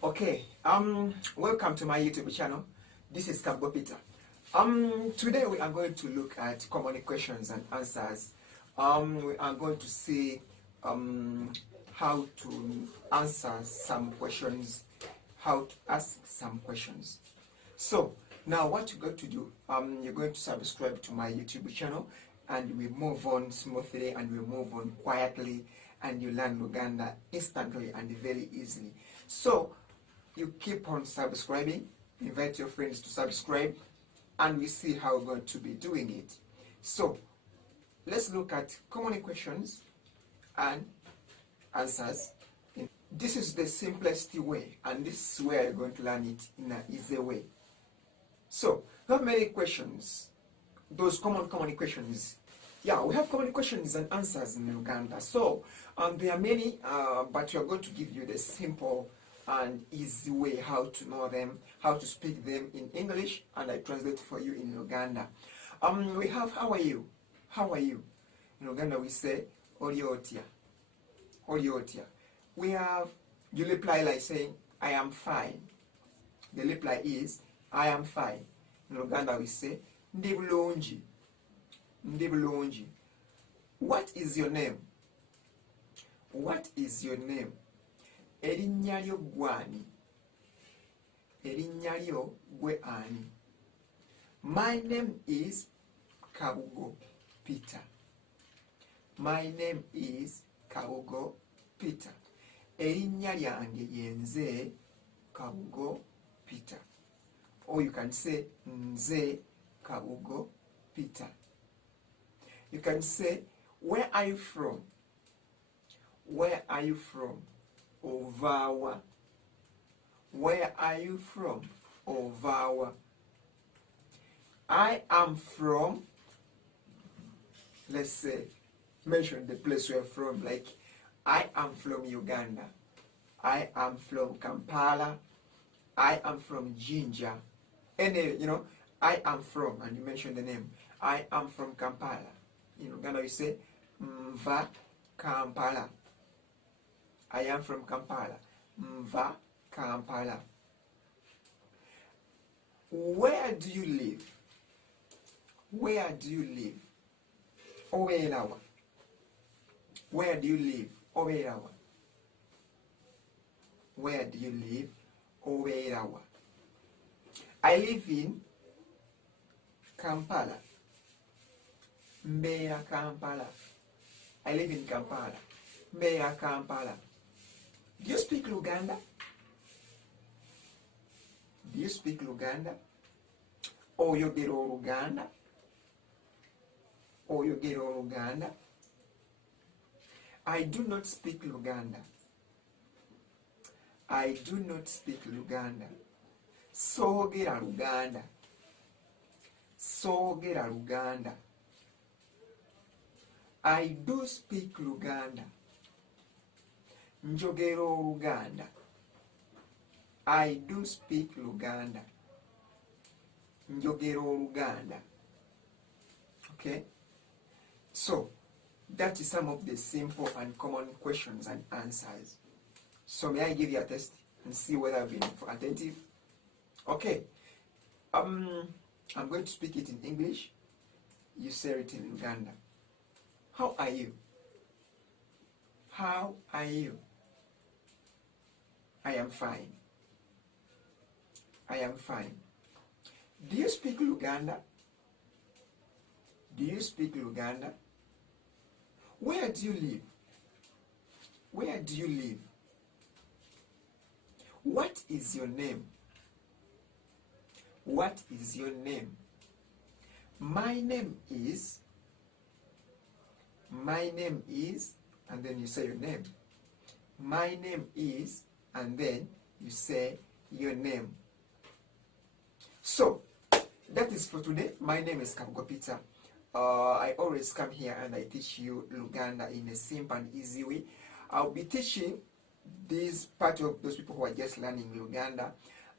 Okay, welcome to my YouTube channel. This is KABUGO-PETER. Today we are going to look at common questions and answers. We are going to see how to answer some questions, how to ask some questions. So now what you're going to do, you're going to subscribe to my YouTube channel, and we move on smoothly and we move on quietly, and you learn Luganda instantly and very easily. So you keep on subscribing, invite your friends to subscribe, and we see how we're going to be doing it. So let's look at common questions and answers. This is the simplest way, and this is where you're going to learn it in an easy way. So we have many questions, those common questions. Yeah, we have common questions and answers in Uganda. So there are many, but we are going to give you the simple and easy way how to know them, how to speak them in English, and I translate for you in Luganda. We have how are you? How are you? In Luganda we say oli otya. Oli otya. We have, you reply like saying I am fine. The reply is I am fine. In Luganda we say ndi bulungi. Ndi bulungi. What is your name? What is your name? Erinnya lyo gwani? Erinnya lyo gwe ani? My name is KABUGO-PETER. My name is KABUGO-PETER. Erinnya lyange yenze KABUGO-PETER. Or you can say nze KABUGO-PETER. You can say, where are you from? Where are you from? Ovawa. Where are you from? Ovawa. I am from, let's say, mention the place you're from, like I am from Uganda. I am from Kampala. I am from Jinja. Any, I am from, and you mention the name. I am from Kampala. In Uganda you say Mva Kampala. I am from Kampala. Mva Kampala. Where do you live? Where do you live? Obeerawa. Where do you live? Obeerawa. Where do you live? Obeerawa. I live in Kampala. Mbeera Kampala. I live in Kampala. Mbeera Kampala. Do you speak Luganda? Do you speak Luganda? Oyogera Oluganda? Oyogera Oluganda? I do not speak Luganda. I do not speak Luganda. Soogera Luganda. Soogera Luganda. I do speak Luganda. Njogera Oluganda. I do speak Luganda. Njogera Oluganda. Okay? So, that is some of the simple and common questions and answers. So, may I give you a test and see whether I've been attentive? Okay. I'm going to speak it in English. You say it in Uganda. How are you? How are you? I am fine. I am fine. Do you speak Luganda? Do you speak Luganda? Where do you live? Where do you live? What is your name? What is your name? My name is, and then you say your name. My name is, and then you say your name. So, that is for today. My name is KABUGO-PETER. I always come here and I teach you Luganda in a simple and easy way. I'll be teaching this part of those people who are just learning Luganda,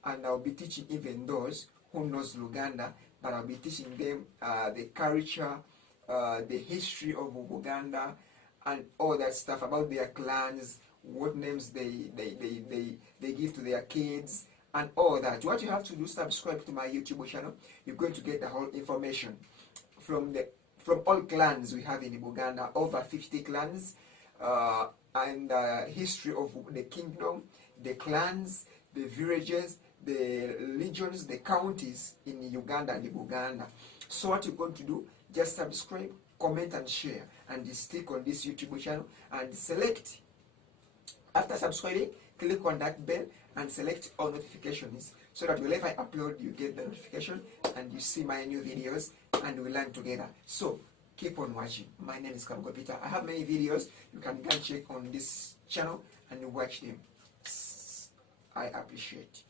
and I'll be teaching even those who knows Luganda, but I'll be teaching them the culture, the history of Uganda, and all that stuff about their clans, what names they give to their kids, and all that. What you have to do, subscribe to my YouTube channel. You're going to get the whole information from all clans we have in Uganda, over 50 clans, and history of the kingdom, the clans, the villages, the legions, the counties in Uganda and Uganda. So what you're going to do, just subscribe, comment and share, and stick on this YouTube channel and select, after subscribing, click on that bell and select all notifications, so that whenever I upload, you get the notification and you see my new videos and we learn together. So keep on watching. My name is KABUGO-PETER. I have many videos. You can go and check on this channel and watch them. I appreciate.